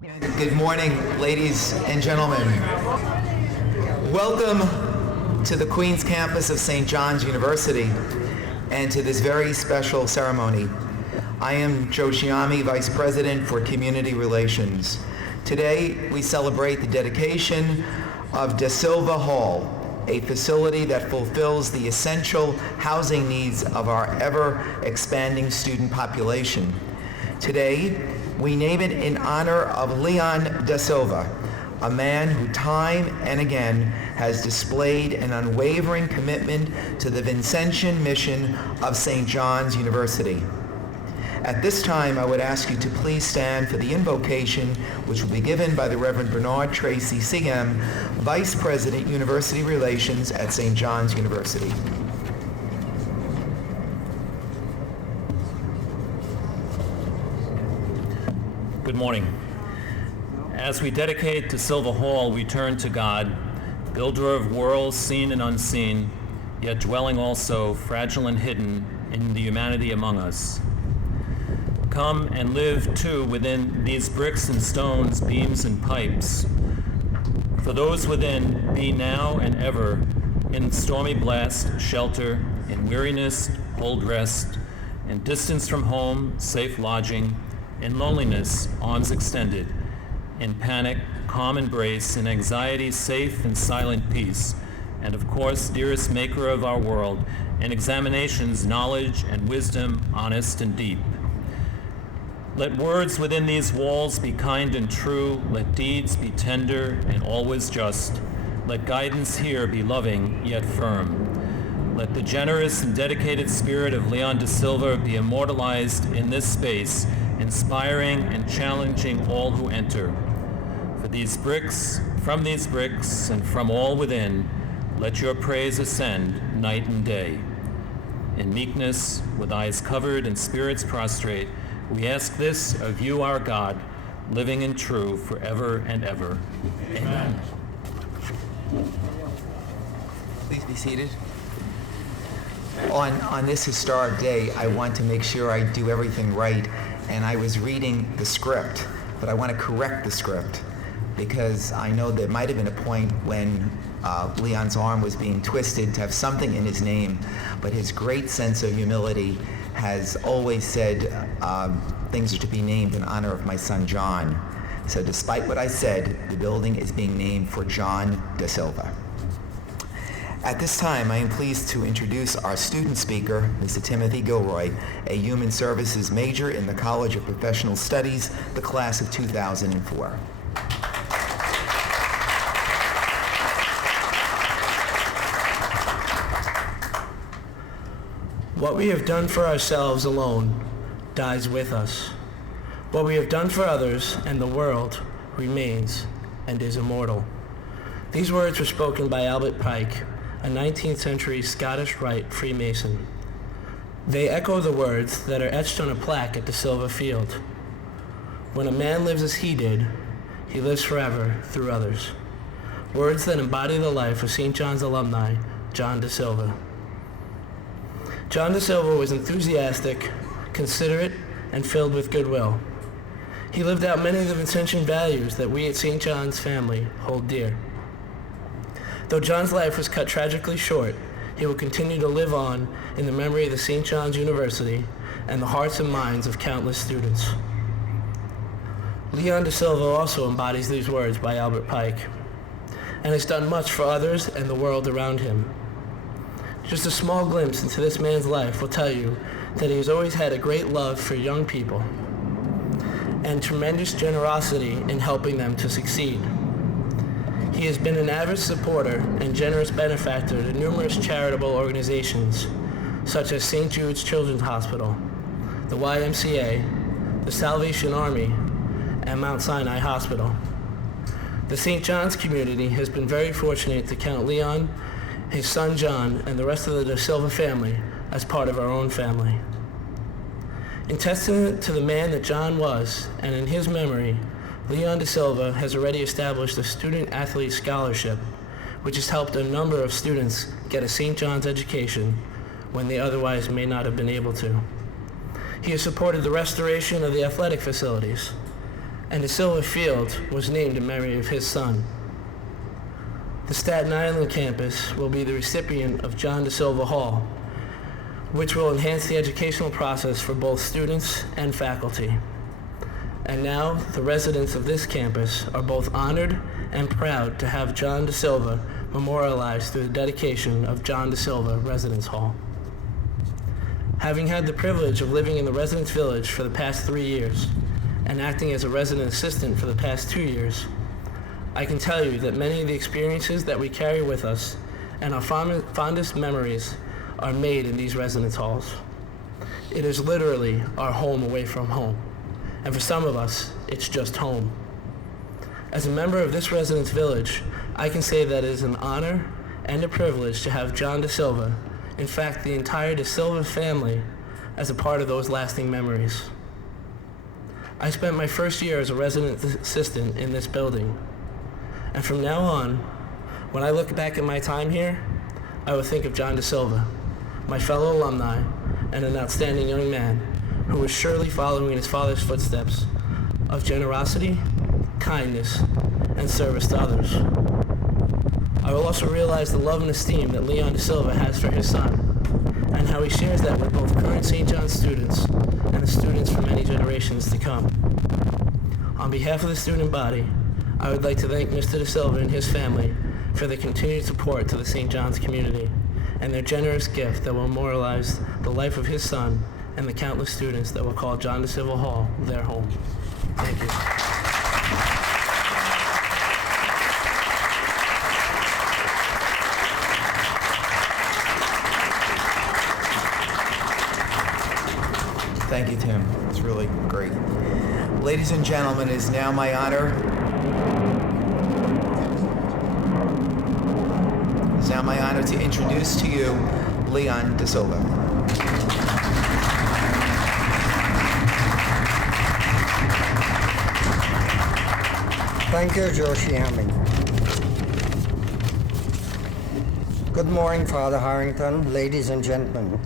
Good morning, ladies and gentlemen. Welcome to the Queens campus of St. John's University and to this very special ceremony. I am Joe Shiami, Vice President for Community Relations. Today, we celebrate the dedication of DaSilva Hall, a facility that fulfills the essential housing needs of our ever-expanding student population. Today, we name it in honor of Leon DaSilva, a man who time and again has displayed an unwavering commitment to the Vincentian mission of St. John's University. At this time, I would ask you to please stand for the invocation, which will be given by the Reverend Bernard Tracy, CM, Vice President, University Relations at St. John's University. Good morning. As we dedicate DaSilva Hall, we turn to God, builder of worlds seen and unseen, yet dwelling also, fragile and hidden, in the humanity among us. Come and live, too, within these bricks and stones, beams and pipes. For those within, be now and ever, in stormy blast, shelter, in weariness, hold rest, in distance from home, safe lodging, in loneliness, arms extended, in panic, calm embrace, in anxiety, safe and silent peace, and of course, dearest maker of our world, in examinations, knowledge and wisdom, honest and deep. Let words within these walls be kind and true, let deeds be tender and always just, let guidance here be loving yet firm. Let the generous and dedicated spirit of Leon DaSilva be immortalized in this space, inspiring and challenging all who enter. For these bricks, from these bricks, and from all within, let your praise ascend night and day. In meekness, with eyes covered and spirits prostrate, we ask this of you, our God, living and true forever and ever. Amen. Please be seated. On this historic day, I want to make sure I do everything right. And I was reading the script, but I want to correct the script because I know there might have been a point when Leon's arm was being twisted to have something in his name, but his great sense of humility has always said things are to be named in honor of my son John. So despite what I said, the building is being named for John DaSilva. At this time, I am pleased to introduce our student speaker, Mr. Timothy Gilroy, a Human Services major in the College of Professional Studies, the class of 2004. What we have done for ourselves alone dies with us. What we have done for others and the world remains and is immortal. These words were spoken by Albert Pike, a 19th century Scottish Rite Freemason. They echo the words that are etched on a plaque at DaSilva Field. When a man lives as he did, he lives forever through others. Words that embody the life of St. John's alumni, John DaSilva. John DaSilva was enthusiastic, considerate, and filled with goodwill. He lived out many of the Vincentian values that we at St. John's family hold dear. Though John's life was cut tragically short, he will continue to live on in the memory of the St. John's University and the hearts and minds of countless students. Leon DaSilva also embodies these words by Albert Pike and has done much for others and the world around him. Just a small glimpse into this man's life will tell you that he has always had a great love for young people and tremendous generosity in helping them to succeed. He has been an avid supporter and generous benefactor to numerous charitable organizations, such as St. Jude's Children's Hospital, the YMCA, the Salvation Army, and Mount Sinai Hospital. The St. John's community has been very fortunate to count Leon, his son John, and the rest of the DaSilva family as part of our own family. In testament to the man that John was, and in his memory, Leon DaSilva has already established a student-athlete scholarship, which has helped a number of students get a St. John's education when they otherwise may not have been able to. He has supported the restoration of the athletic facilities, and DaSilva Field was named in memory of his son. The Staten Island campus will be the recipient of John DaSilva Hall, which will enhance the educational process for both students and faculty. And now, the residents of this campus are both honored and proud to have John DaSilva memorialized through the dedication of John DaSilva Residence Hall. Having had the privilege of living in the Residence Village for the past 3 years and acting as a resident assistant for the past 2 years, I can tell you that many of the experiences that we carry with us and our fondest memories are made in these residence halls. It is literally our home away from home, and for some of us, it's just home. As a member of this residence village, I can say that it is an honor and a privilege to have John DaSilva, in fact the entire DaSilva family, as a part of those lasting memories. I spent my first year as a resident assistant in this building, and from now on, when I look back at my time here, I will think of John DaSilva, my fellow alumni, and an outstanding young man who was surely following in his father's footsteps of generosity, kindness, and service to others. I will also realize the love and esteem that Leon DaSilva has for his son, and how he shares that with both current St. John's students and the students for many generations to come. On behalf of the student body, I would like to thank Mr. DaSilva and his family for their continued support to the St. John's community and their generous gift that will memorialize the life of his son and the countless students that will call John DaSilva Hall their home. Thank you. Thank you, Tim. It's really great. Ladies and gentlemen, it is now my honor. It's now my honor to introduce to you Leon DaSilva. Thank you, Joshiami. Good morning, Father Harrington, ladies and gentlemen.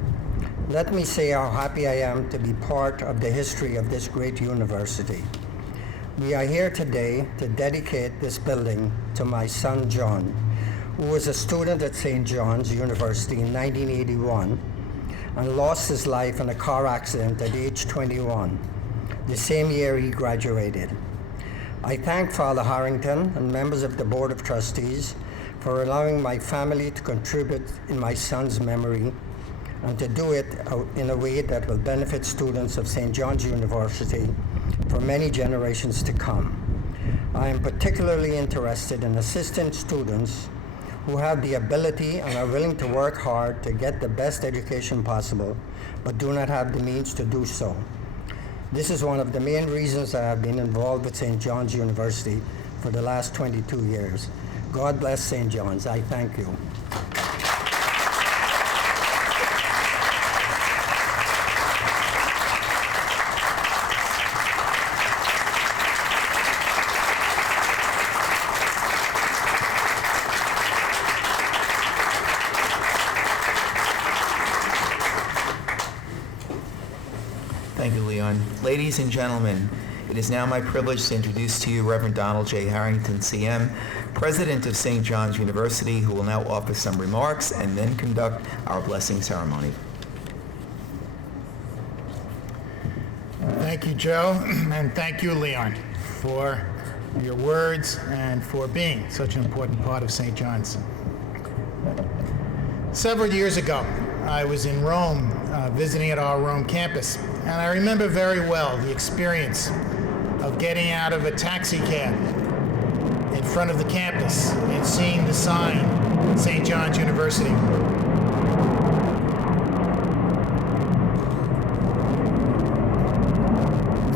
Let me say how happy I am to be part of the history of this great university. We are here today to dedicate this building to my son, John, who was a student at St. John's University in 1981 and lost his life in a car accident at age 21, the same year he graduated. I thank Father Harrington and members of the Board of Trustees for allowing my family to contribute in my son's memory and to do it in a way that will benefit students of St. John's University for many generations to come. I am particularly interested in assisting students who have the ability and are willing to work hard to get the best education possible, but do not have the means to do so. This is one of the main reasons that I have been involved with St. John's University for the last 22 years. God bless St. John's. I thank you. Thank you, Leon. Ladies and gentlemen, it is now my privilege to introduce to you Reverend Donald J. Harrington, CM, President of St. John's University, who will now offer some remarks and then conduct our blessing ceremony. Thank you, Joe, and thank you, Leon, for your words and for being such an important part of St. John's. Several years ago, I was in Rome visiting at our Rome campus, and I remember very well the experience of getting out of a taxi cab in front of the campus and seeing the sign, St. John's University.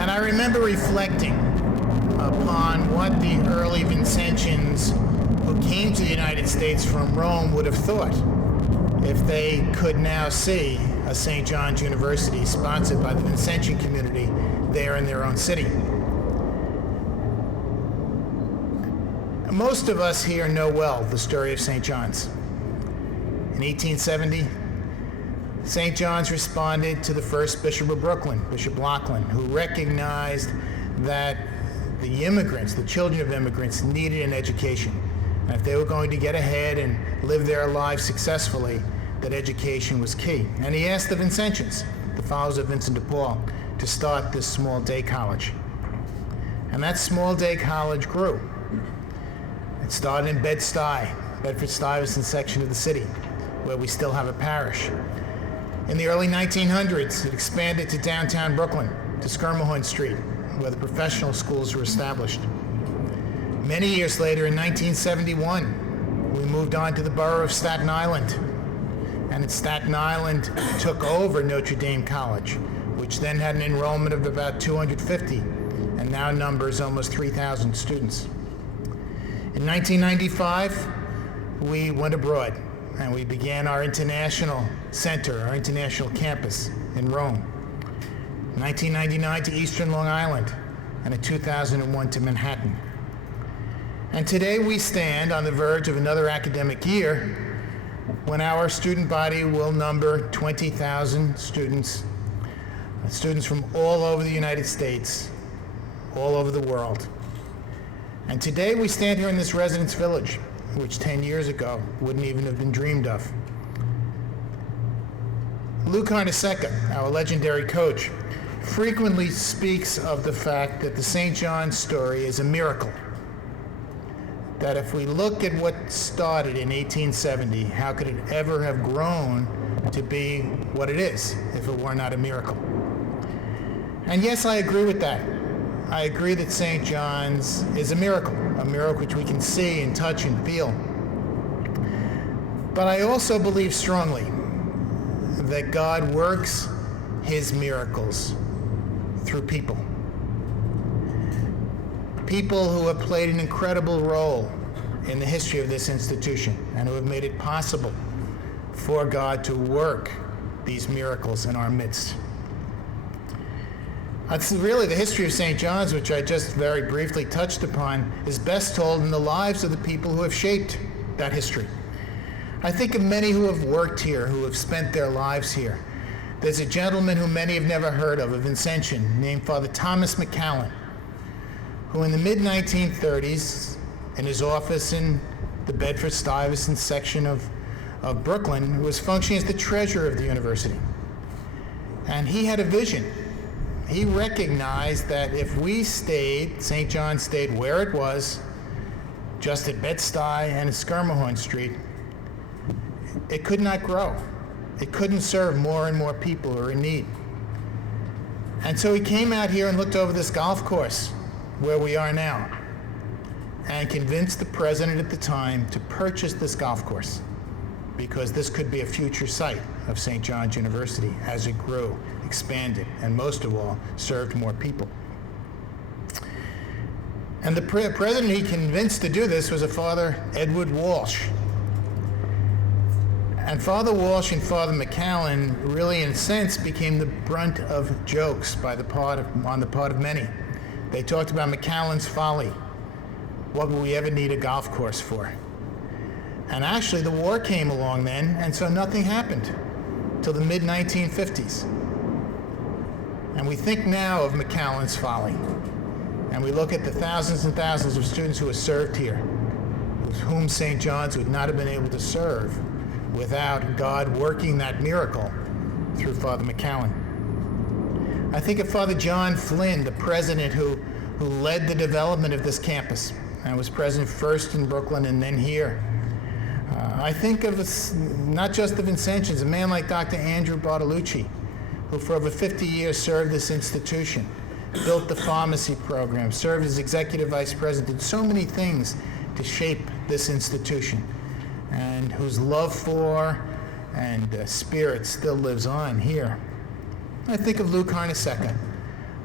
And I remember reflecting upon what the early Vincentians who came to the United States from Rome would have thought if they could now see a St. John's University sponsored by the Vincentian community there in their own city. Most of us here know well the story of St. John's. In 1870, St. John's responded to the first Bishop of Brooklyn, Bishop Laughlin, who recognized that the immigrants, the children of immigrants, needed an education. And if they were going to get ahead and live their lives successfully, that education was key. And he asked the Vincentians, the followers of Vincent de Paul, to start this small day college. And that small day college grew. It started in Bed-Stuy, Bedford-Stuyvesant section of the city, where we still have a parish. In the early 1900s, it expanded to downtown Brooklyn, to Skirmahorn Street, where the professional schools were established. Many years later, in 1971, we moved on to the borough of Staten Island. And in Staten Island took over Notre Dame College, which then had an enrollment of about 250 and now numbers almost 3,000 students. In 1995, we went abroad and we began our international center, our international campus in Rome. In 1999 to Eastern Long Island, and in 2001 to Manhattan. And today we stand on the verge of another academic year when our student body will number 20,000 students from all over the United States, all over the world. And today we stand here in this residence village, which 10 years ago wouldn't even have been dreamed of. Lou Carnesecca, our legendary coach, frequently speaks of the fact that the St. John story is a miracle. That if we look at what started in 1870, how could it ever have grown to be what it is if it were not a miracle? And yes, I agree with that. I agree that St. John's is a miracle which we can see and touch and feel. But I also believe strongly that God works his miracles through people. People who have played an incredible role in the history of this institution and who have made it possible for God to work these miracles in our midst. That's really the history of St. John's, which I just very briefly touched upon, is best told in the lives of the people who have shaped that history. I think of many who have worked here, who have spent their lives here. There's a gentleman who many have never heard of, a Vincentian, named Father Thomas McCallum, who in the mid-1930s, in his office in the Bedford-Stuyvesant section of Brooklyn, was functioning as the treasurer of the university. And he had a vision. He recognized that if we stayed, St. John stayed where it was, just at Bed-Stuy and at Skirmahorn Street, it could not grow. It couldn't serve more and more people who are in need. And so he came out here and looked over this golf course where we are now and convinced the president at the time to purchase this golf course because this could be a future site of St. John's University as it grew, expanded, and most of all, served more people. And the president he convinced to do this was a Father Edward Walsh. And Father Walsh and Father McCallum really, in a sense, became the brunt of jokes on the part of many. They talked about McCallum's folly. What would we ever need a golf course for? And actually, the war came along then, and so nothing happened till the mid-1950s. And we think now of McCallum's folly. And we look at the thousands and thousands of students who are served here, whom St. John's would not have been able to serve without God working that miracle through Father McCallum. I think of Father John Flynn, the president who led the development of this campus and was president first in Brooklyn and then here. I think of not just the Vincentians, a man like Dr. Andrew Bartolucci, who for over 50 years served this institution, built the pharmacy program, served as executive vice president, did so many things to shape this institution, and whose love for and spirit still lives on here. I think of Lou Carnesecca,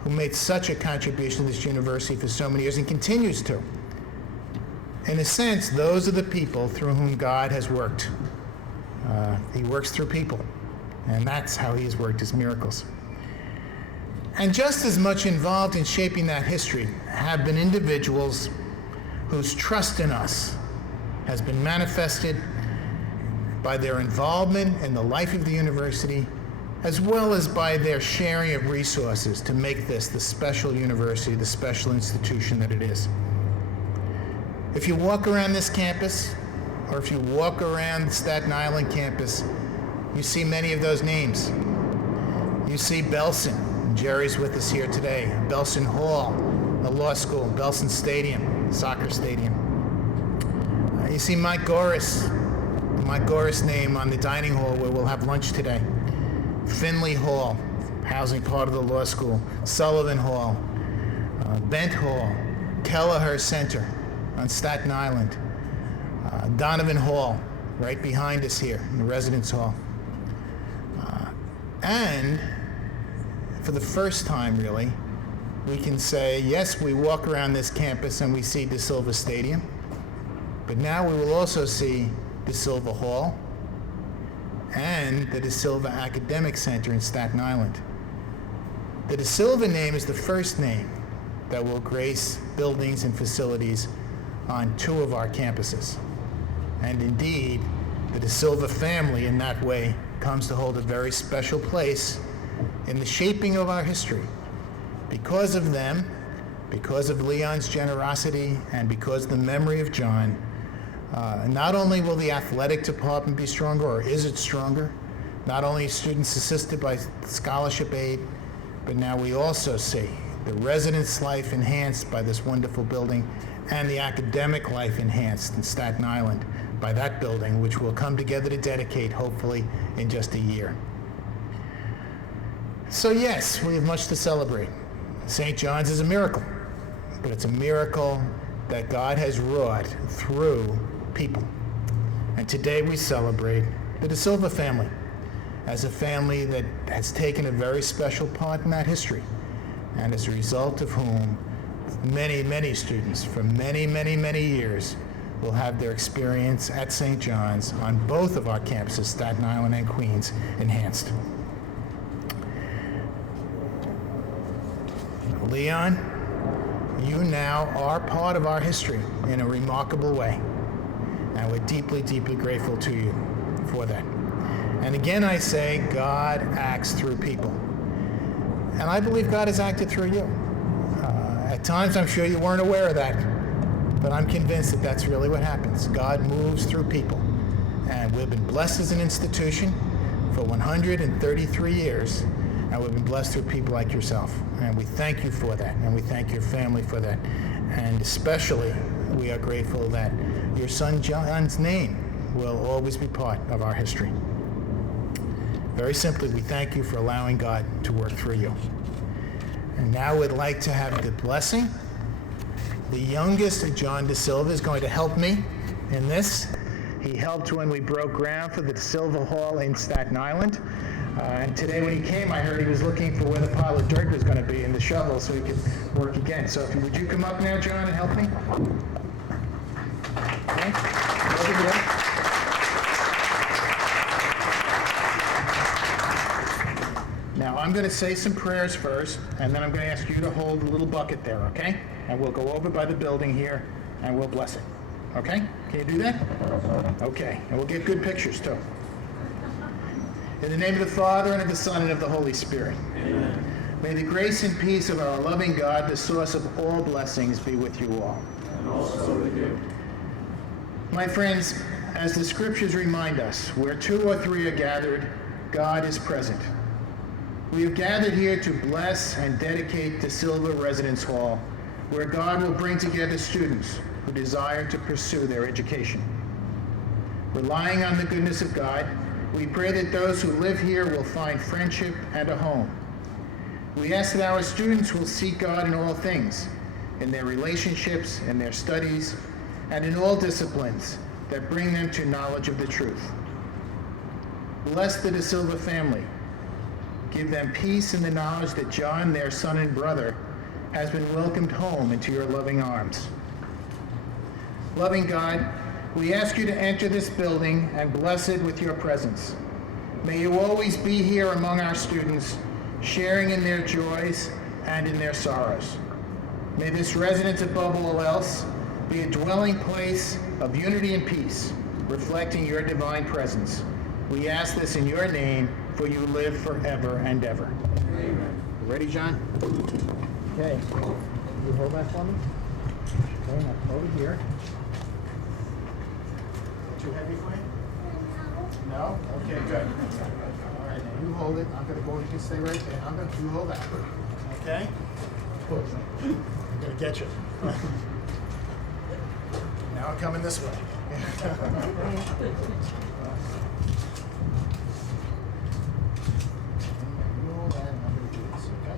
who made such a contribution to this university for so many years and continues to. In a sense, those are the people through whom God has worked. He works through people, and that's how he has worked his miracles. And just as much involved in shaping that history have been individuals whose trust in us has been manifested by their involvement in the life of the university as well as by their sharing of resources to make this the special university, the special institution that it is. If you walk around this campus, or if you walk around the Staten Island campus, you see many of those names. You see Belson. Jerry's with us here today. Belson Hall, the law school, Belson Stadium, soccer stadium. You see Mike Goris, the Mike Goris name on the dining hall where we'll have lunch today. Finley Hall, housing part of the law school. Sullivan Hall, Bent Hall, Kelleher Center on Staten Island. Donovan Hall, right behind us here in the residence hall. And for the first time, really, we can say, yes, we walk around this campus and we see DaSilva Stadium, but now we will also see DaSilva Hall and the DaSilva Academic Center in Staten Island. The DaSilva name is the first name that will grace buildings and facilities on 2 of our campuses. And indeed, the DaSilva family in that way comes to hold a very special place in the shaping of our history. Because of them, because of Leon's generosity, and because of the memory of John, not only will the athletic department be stronger, or is it stronger, not only students assisted by scholarship aid, but now we also see the residence life enhanced by this wonderful building and the academic life enhanced in Staten Island by that building, which we'll come together to dedicate, hopefully, in just a year. So yes, we have much to celebrate. St. John's is a miracle, but it's a miracle that God has wrought through people. And today we celebrate the DaSilva family as a family that has taken a very special part in that history, and as a result of whom many, many students for many, many, many years will have their experience at St. John's on both of our campuses, Staten Island and Queens, enhanced. Leon, you now are part of our history in a remarkable way, and we're deeply, deeply grateful to you for that. And again, I say, God acts through people. And I believe God has acted through you. At times, I'm sure you weren't aware of that, but I'm convinced that that's really what happens. God moves through people. And we've been blessed as an institution for 133 years, and we've been blessed through people like yourself. And we thank you for that, and we thank your family for that. And especially, we are grateful that your son John's name will always be part of our history. Very simply, we thank you for allowing God to work through you. And now we'd like to have the blessing. The youngest, John DaSilva, is going to help me in this. He helped when we broke ground for the DaSilva Hall in Staten Island. And today when he came, I heard he was looking for where the pile of dirt was going to be in the shovel so he could work again. So would you come up now, John, and help me? Okay. Over here. Now, I'm going to say some prayers first, and then I'm going to ask you to hold a little bucket there, okay? And we'll go over by the building here, and we'll bless it. Okay? Can you do that? Okay. And we'll get good pictures, too. In the name of the Father, and of the Son, and of the Holy Spirit. Amen. May the grace and peace of our loving God, the source of all blessings, be with you all. And also with you. My friends, as the Scriptures remind us, where 2 or 3 are gathered, God is present. We have gathered here to bless and dedicate DaSilva Residence Hall, where God will bring together students who desire to pursue their education. Relying on the goodness of God, we pray that those who live here will find friendship and a home. We ask that our students will seek God in all things, in their relationships, in their studies, and in all disciplines that bring them to knowledge of the truth. Bless the DaSilva family. Give them peace in the knowledge that John, their son and brother, has been welcomed home into your loving arms. Loving God, we ask you to enter this building and bless it with your presence. May you always be here among our students, sharing in their joys and in their sorrows. May this residence, above all else, be a dwelling place of unity and peace, reflecting your divine presence. We ask this in your name, for you live forever and ever. Ready, John? Okay. You hold that for me? Okay, now over here. Too heavy for you? No? Okay, good. All right, now you hold it. I'm going to go, you can stay right there. You hold that. Okay? Push. I'm going to get you. Now I'm coming this way. You hold that, and I'm going to do this, okay?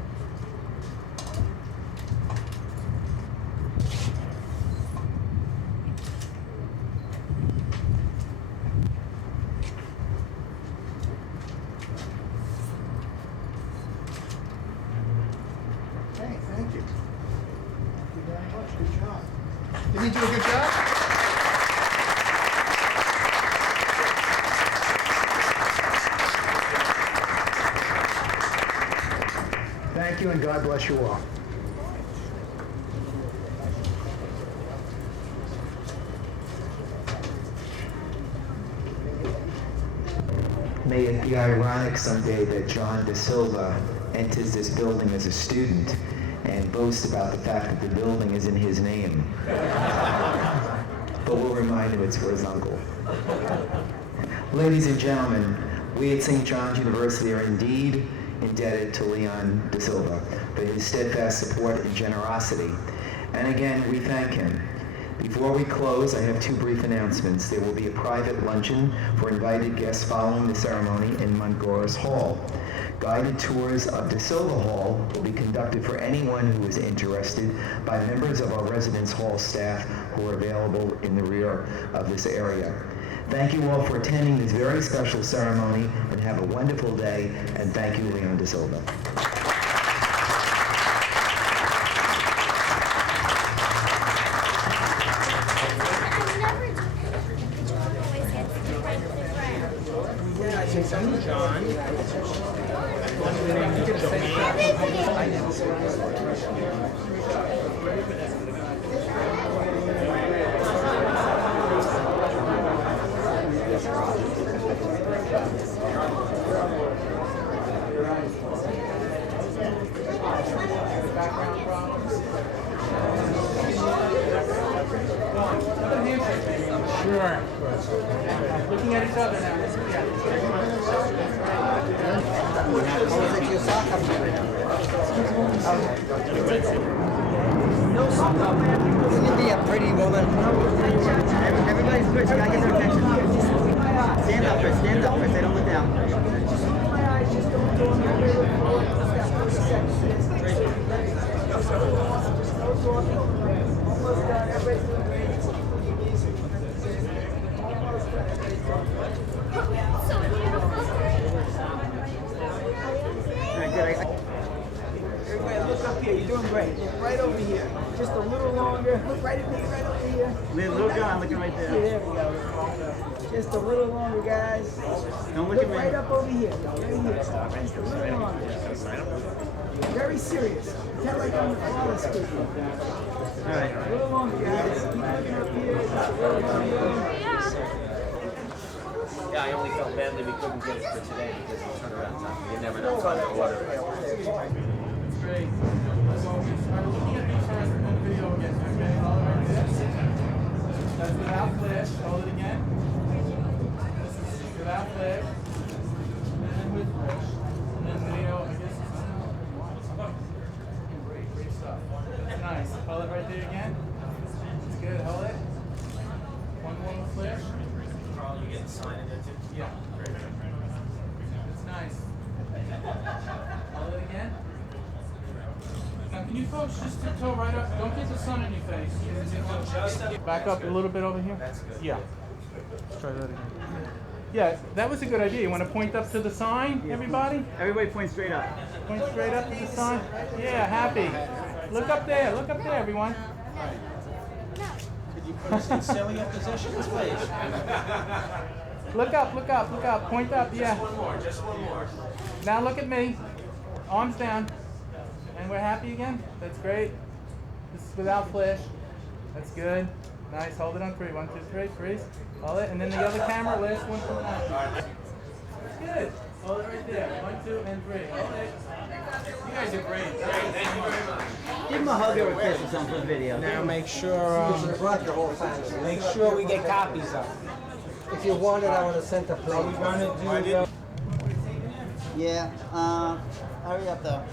Okay, thank you. Thank you very much. Good job. Didn't he do a good job? Thank you, and God bless you all. May it be ironic someday that John DaSilva enters this building as a student and boasts about the fact that the building is in his name. But we'll remind him it's for his uncle. Ladies and gentlemen, we at St. John's University are indeed indebted to Leon DaSilva for his steadfast support and generosity. And again, we thank him. Before we close, I have two brief announcements. There will be a private luncheon for invited guests following the ceremony in Montgomery Hall. Guided tours of DaSilva Hall will be conducted for anyone who is interested by members of our residence hall staff who are available in the rear of this area. Thank you all for attending this very special ceremony, and have a wonderful day, and thank you, Leon DaSilva. Sure. Looking at each other now. Wouldn't you be a pretty woman? Everybody's good. You gotta get their attention. Stand up first. Stand up first. They don't look down. Everybody look up here. You're doing great. Look right over here. Just a little longer. Look right at me. Right over here. Little John looking right Yeah, there. there we go. Just a little longer, guys. Don't look Look at me. right up over here. Right here. Just a little longer. Very serious. Tell like I'm the father speaking. All right. A little longer, guys. Keep looking up here. Just a little longer. Yeah, I only felt badly we couldn't get it for today because of turnaround time. You never know time to order. Great. Looking at me first and then video again. Okay, hold it like this. That's without flash. Hold it again. This is without flash. And then with flash. And then video, I guess. Great stuff. That's nice. Hold it right there again. That's good. Hold it. One more with flash. Carl, you get the sign in there too? Yeah. Great. That's nice. Hold it again. Now, can you folks just tiptoe right up? Don't get the sun in your face. Back up a little bit over here. That's good. Yeah. Let's try that again. Yeah, that was a good idea. You want to point up to the sign, everybody? Everybody point straight up. Point straight up to the sign. Yeah, happy. Look up there. Look up there, everyone. Could you put us in sillier positions, please? Look up, look up, look up. Point up, yeah. One more, just one more. Now look at me. Arms down. And we're happy again? That's great. This is without flash. That's good. Nice. Hold it on 3. 1, 2, 3. Freeze. Hold it. And then the other camera, last one from that. That's good. Hold it right there. 1, 2, and 3. Hold it. You guys are great. Thank you very much. Give him a hug or a kiss or something for the video. Now make sure make sure we get copies of it. If you want it, I want to send a plate. We're gonna do Yeah, hurry up though.